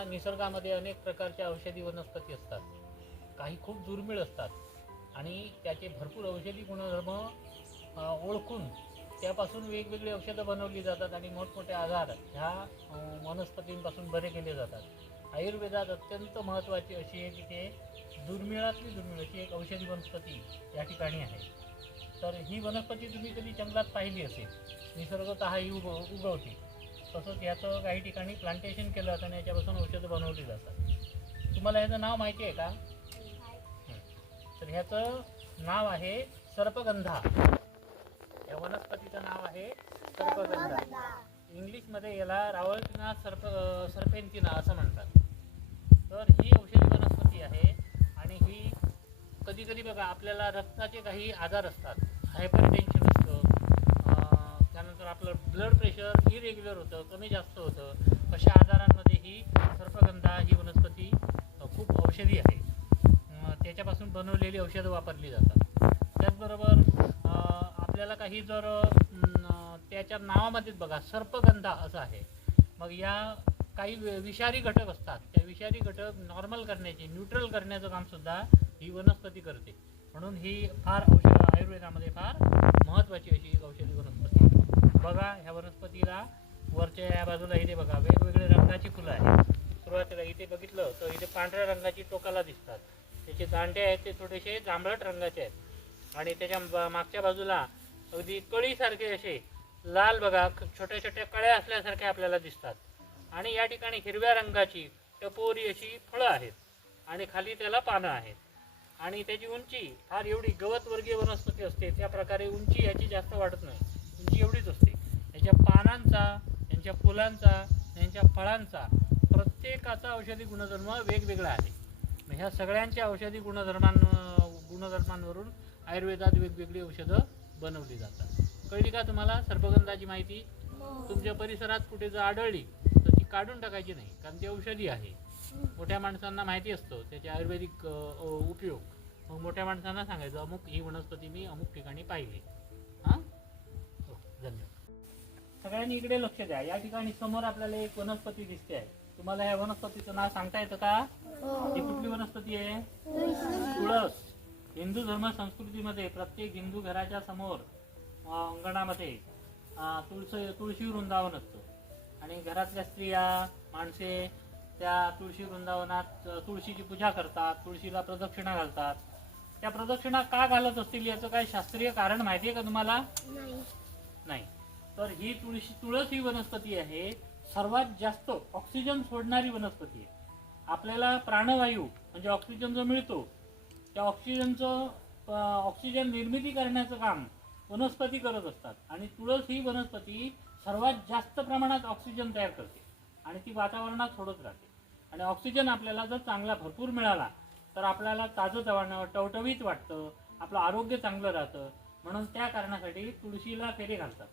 आपल्या निसर्गामध्ये अनेक प्रकारच्या औषधी वनस्पती असतात. काही खूप दुर्मिळ असतात आणि त्याचे भरपूर औषधी गुणधर्म ओळखून त्यापासून वेगवेगळी औषधं बनवली जातात आणि मोठमोठे आजार ह्या वनस्पतींपासून बरे केले जातात. आयुर्वेदात अत्यंत महत्त्वाची अशी आहे की ते दुर्मिळातली दुर्मिळ अशी एक औषधी वनस्पती या ठिकाणी आहे. तर ही वनस्पती तुम्ही कधी जंगलात पाहिली असेल निसर्गत ही उग उगवते. तसंच याचं काही ठिकाणी प्लांटेशन केलं जातं आणि याच्यापासून औषधं बनवली जातात. तुम्हाला ह्याचं नाव माहिती आहे का? तर ह्याचं नाव आहे सर्पगंधा. या वनस्पतीचं नाव आहे सर्पगंधा. इंग्लिशमध्ये याला रावळकिना सर्प सर्पेंटिना असं म्हणतात. तर ही औषधी वनस्पती आहे आणि ही कधीकधी बघा आपल्याला रक्ताचे काही आजार असतात. हायपर टेन्शन आपलं ब्लड प्रेशर इरेग्युलर होतं कमी जास्त होतं अशा आजारांमध्ये ही सर्पगंधा ही वनस्पती खूप औषधी आहे. त्याच्यापासून बनवलेली औषधं वापरली जातात. त्याचबरोबर आपल्याला काही जर त्याच्या नावामध्येच बघा सर्पगंधा असं आहे. मग या काही वि- विषारी घटक असतात. त्या विषारी घटक नॉर्मल करण्याचे न्यूट्रल करण्याचं कामसुद्धा ही वनस्पती करते. म्हणून ही फार औषध आयुर्वेदामध्ये फार महत्त्वाची अशी औषधी वनस्पती. बघा ह्या वनस्पतीला वरच्या या बाजूला इथे बघा वेगवेगळे रंगाची फुलं आहेत. सुरुवातीला इथे बघितलं तर इथे पांढऱ्या रंगाची टोकाला दिसतात. त्याचे दांडे आहेत ते थोडेसे जांभळट रंगाचे आहेत. आणि त्याच्या मागच्या बाजूला अगदी कळीसारखे असे लाल बघा छोट्या छोट्या कळ्या असल्यासारखे आपल्याला दिसतात. आणि या ठिकाणी हिरव्या रंगाची टपोरी अशी फळं आहेत. आणि खाली त्याला पानं आहेत. आणि त्याची उंची फार एवढी गवतवर्गीय वनस्पती असते त्या प्रकारे उंची याची जास्त वाढत नाही. याच्या पानांचा यांच्या फुलांचा यांच्या फळांचा प्रत्येकाचा औषधी गुणधर्म वेगवेगळा आहे. मग ह्या सगळ्यांच्या औषधी गुणधर्मां गुणधर्मांवरून आयुर्वेदात वेगवेगळी औषधं बनवली जातात. कळली का तुम्हाला सर्पगंधाची माहिती? तुमच्या परिसरात कुठे जर आढळली तर ती काढून टाकायची नाही कारण ती औषधी आहे. मोठ्या माणसांना माहिती असतं त्याचे आयुर्वेदिक उपयोग. मग मोठ्या माणसांना सांगायचं अमुक ही वनस्पती मी अमुक ठिकाणी पाहिली. हां? हो धन्यवाद. सगळ्यांनी इकडे लक्ष द्या. या ठिकाणी समोर आपल्याला एक वनस्पती दिसते आहे. तुम्हाला या वनस्पतीचं नाव सांगता येतं का? ही. कुठली वनस्पती आहे? तुळस. हिंदू धर्म संस्कृतीमध्ये प्रत्येक हिंदू घराच्या समोर अंगणामध्ये तुळस तुळशी वृंदावन असतं. आणि घरातल्या स्त्रिया माणसे त्या तुळशी वृंदावनात तुळशीची पूजा करतात तुळशीला प्रदक्षिणा घालतात. त्या प्रदक्षिणा का घालत असतील याचं काय शास्त्रीय कारण माहिती आहे का तुम्हाला? नाही. तर ही तुळशी तुळस ही वनस्पती आहे. सर्वात जास्त ऑक्सिजन सोडणारी वनस्पती आहे. आपल्याला प्राणवायू म्हणजे ऑक्सिजन जो मिळतो त्या ऑक्सिजनचं ऑक्सिजन निर्मिती करण्याचं काम वनस्पती करत असतात. आणि तुळस ही वनस्पती सर्वात जास्त प्रमाणात ऑक्सिजन तयार करते. आणि ती वातावरणात सोडत राहते. आणि ऑक्सिजन आपल्याला जर चांगला भरपूर मिळाला तर आपल्याला ताजं तवानं टवटवीत वाटतं. आपलं आरोग्य चांगलं राहतं. म्हणून त्या कारणासाठी तुळशीला फेरे घालतात.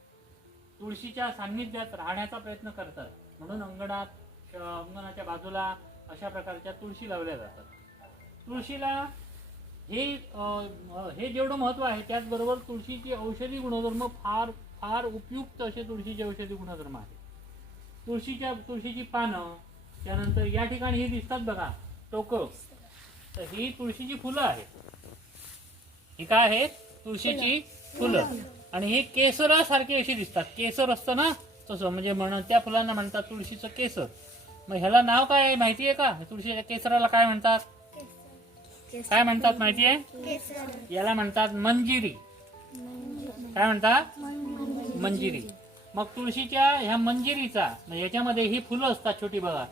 तुळशीच्या सान्निध्यात राहण्याचा प्रयत्न करतात. म्हणून अंगणात अंगणाच्या बाजूला अशा प्रकारच्या तुळशी लावल्या जातात. तुळशीला हे हे जेवढं महत्त्व आहे त्याचबरोबर तुळशीची औषधी गुणधर्म फार फार उपयुक्त असे तुळशीचे औषधी गुणधर्म आहे तुळशीच्या तुळशीची पानं त्यानंतर या ठिकाणी ही दिसतात बघा टोकं. तर ही तुळशीची फुलं आहेत. ही काय आहेत? तुळशीची फुलं. आणि ही केसरासारखी अशी दिसतात. केसर असतं ना तसं. म्हणजे म्हण त्या फुलांना म्हणतात तुळशीचं केसर. मग ह्याला नाव काय आहे? माहिती आहे का? तुळशीच्या केसराला काय म्हणतात? काय म्हणतात माहिती आहे याला म्हणतात मंजिरी. काय म्हणतात? मंजिरी. मग तुळशीच्या ह्या मंजिरीचा म्हणजे याच्यामध्ये ही फुलं असतात छोटी बघा.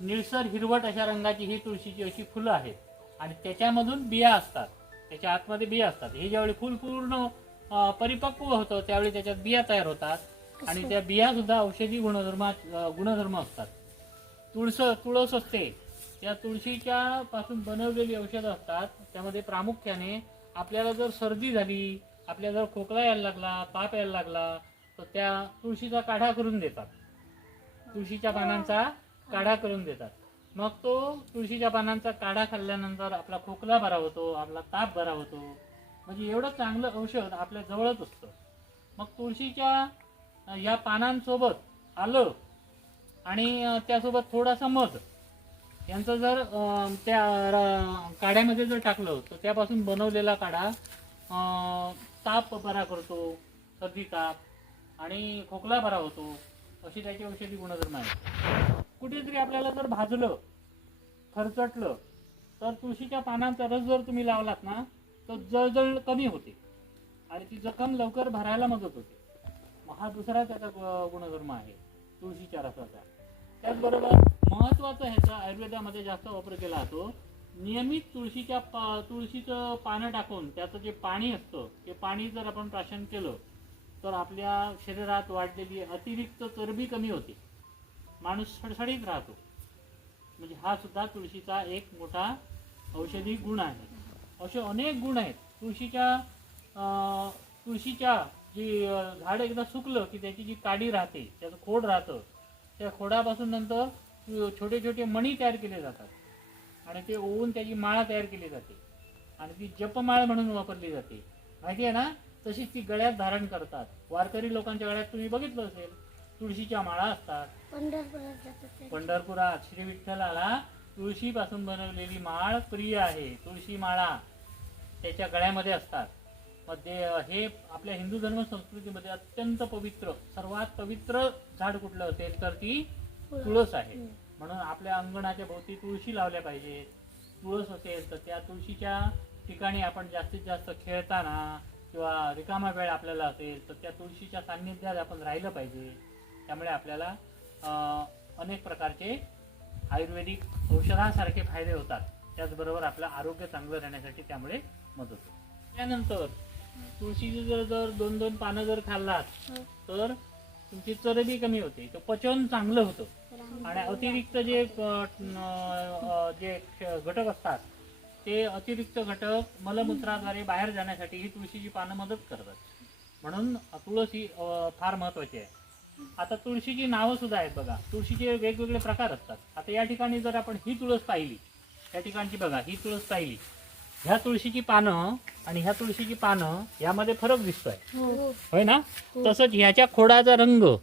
निळसर हिरवट अशा रंगाची ही तुळशीची अशी फुलं आहेत. आणि त्याच्यामधून बिया असतात. त्याच्या आतमध्ये बिया असतात. हे ज्यावेळी फुल पूर्ण परिपक्व होतं त्यावेळी त्याच्यात बिया तयार होतात. आणि त्या बिया सुद्धा औषधी गुणधर्मा अं, गुणधर्म असतात. तुळस तुळस असते. त्या तुळशीच्या पासून बनवलेली औषधं असतात. त्यामध्ये प्रामुख्याने आपल्याला जर सर्दी झाली आपल्याला जर खोकला यायला लागला ताप यायला लागला तर त्या तुळशीचा काढा करून देतात. तुळशीच्या पानांचा काढा करून देतात. मग तो तुळशीच्या पानांचा काढा खाल्ल्यानंतर आपला खोकला बरा होतो आपला ताप बरा होतो. म्हणजे एवढं चांगलं औषध आपल्या जवळच असतं. मग तुळशीच्या या पानांसोबत आलं आणि त्यासोबत थोडासा मध. यांचं जर त्या र- काढ्यामध्ये जर टाकलं तर त्यापासून बनवलेला काढा ताप बरा करतो सर्दी ताप आणि खोकला बरा होतो अशी त्याची औषधी गुणधर्म आहे कुठेतरी आपल्याला जर भाजलं खरचटलं तर तुळशीच्या पानांचा रस जर तुम्ही लावलात ना तर जळजळ कमी होते. आणि ती जखम लवकर भरायला मदत होते. मग हा दुसरा त्याचा गु- गुणधर्म आहे तुळशीच्या रसाचा त्याचबरोबर महत्वाचं ह्याचा आयुर्वेदामध्ये जास्त वापर केला जातो. नियमित तुळशीच्या पा तुळशीचं पानं टाकून त्याचं जे पाणी असतं ते पाणी जर आपण प्राशन केलं तर आपल्या शरीरात वाढलेली अतिरिक्त चरबी कमी होते. माणूस सडसडीत राहतो. म्हणजे हा सुद्धा तुळशीचा एक मोठा औषधी गुण आहे. असे अनेक गुण आहेत. तुळशीच्या तुळशीच्या जी झाड एकदा सुकलं की त्याची जी काडी राहते त्याचं खोड राहतं. त्या खोडापासून नंतर छोटे छोटे मणी तयार केले जातात. आणि ते ओवून त्याची माळा तयार केली जाते. आणि ती जपमाळ म्हणून वापरली जाते. माहिती आहे ना? तशीच ती गळ्यात धारण करतात. वारकरी लोकांच्या गळ्यात तुम्ही बघितलं असेल तुळशीच्या माळा असतात. पंढरपुरात श्री विठ्ठलाला तुळशीपासून बनवलेली माळ प्रिय आहे. तुळशी माळा. त्याच्या गळ्यामध्ये असतात. मध्ये अं, हे आपल्या हिंदू धर्म संस्कृतीमध्ये अत्यंत पवित्र सर्वात पवित्र झाड कुठलं असेल तर ती तुळस. आहे. म्हणून आपल्या अंगणाच्या भोवती तुळशी लावल्या पाहिजे. तुळस असेल तर त्या तुळशीच्या ठिकाणी आपण जास्तीत जास्त खेळताना किंवा रिकामा वेळ आपल्याला असेल तर त्या तुळशीच्या सान्निध्यात आपण राहिलं पाहिजे. त्यामुळे आपल्याला अनेक प्रकारचे आयुर्वेदिक औषधांसारखे फायदे होतात. त्याचबरोबर आपलं आरोग्य चांगलं राहण्यासाठी त्यामुळे मदत. होते त्यानंतर तुळशीची जर जर दोन दोन पानं जर खाल्लात हो. तर तुमची चरबी कमी होते. तर पचन चांगलं होतं. आणि अतिरिक्त जे जे घटक असतात ते अतिरिक्त घटक मलमूत्राद्वारे बाहेर जाण्यासाठी ही तुळशीची पानं मदत करतात. म्हणून तुळस ही फार महत्वाची आहे. आता तुळशीची नावं सुद्धा आहेत बघा. तुळशीचे वेगवेगळे प्रकार असतात. आता या ठिकाणी जर आपण ही तुळस पाहिली या ठिकाणची बघा ही तुळस पाहिली. ह्या तुळशीची पानं आणि ह्या तुळशीची पानं यामध्ये फरक दिसतोय. हो. होय ना? हो. तसंच ह्याच्या खोडाचा रंग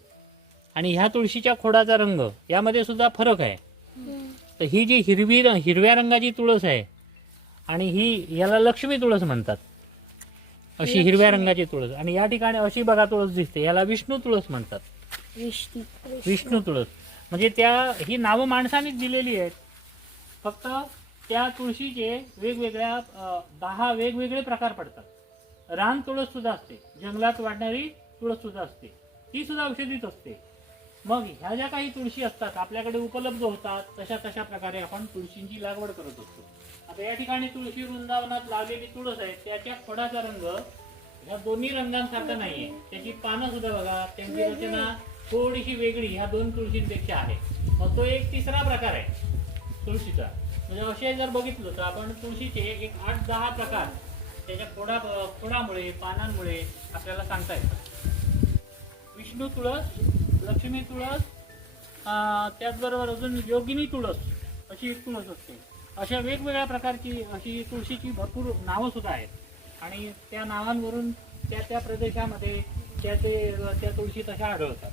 आणि ह्या तुळशीच्या खोडाचा रंग यामध्ये सुद्धा फरक आहे. तर ही जी हिरवी र- हिरव्या रंगाची तुळस आहे आणि ही याला लक्ष्मी तुळस म्हणतात. अशी हिरव्या रंगाची तुळस आणि या ठिकाणी अशी बघा तुळस दिसते याला विष्णू तुळस म्हणतात. विष्णू. विष्णू तुळस. म्हणजे त्या ही नावं माणसानेच दिलेली आहेत. फक्त त्या तुळशीचे वेगवेगळ्या दहा वेगवेगळे प्रकार पडतात. रान तुळस सुद्धा असते. जंगलात वाढणारी तुळस सुद्धा असते. ती सुद्धा औषधीच असते. मग ह्या ज्या काही तुळशी असतात आपल्याकडे उपलब्ध होतात तशा तशा प्रकारे आपण तुळशींची लागवड करत असतो. आता या ठिकाणी तुळशी वृंदावनात लावलेली तुळस आहे त्याच्या खोडाचा रंग ह्या दोन्ही रंगांसारखा नाहीये. त्याची पानं सुद्धा बघा त्यांची रचना थोडीशी वेगळी ह्या दोन तुळशींपेक्षा आहे. मग तो एक तिसरा प्रकार आहे तुळशीचा. म्हणजे असे जर बघितलं तर आपण तुळशीचे एक आठ दहा प्रकार त्याच्या खोडा खोडामुळे पानांमुळे आपल्याला सांगता येतात. विष्णू तुळस लक्ष्मी तुळस त्याचबरोबर अजून योगिनी तुळस अशी एक तुळस असते. अशा वेगवेगळ्या प्रकारची अशी तुळशीची भरपूर नावं सुद्धा आहेत. आणि त्या नावांवरून त्या त्या प्रदेशामध्ये त्या ते त्या तुळशी तशा आढळतात.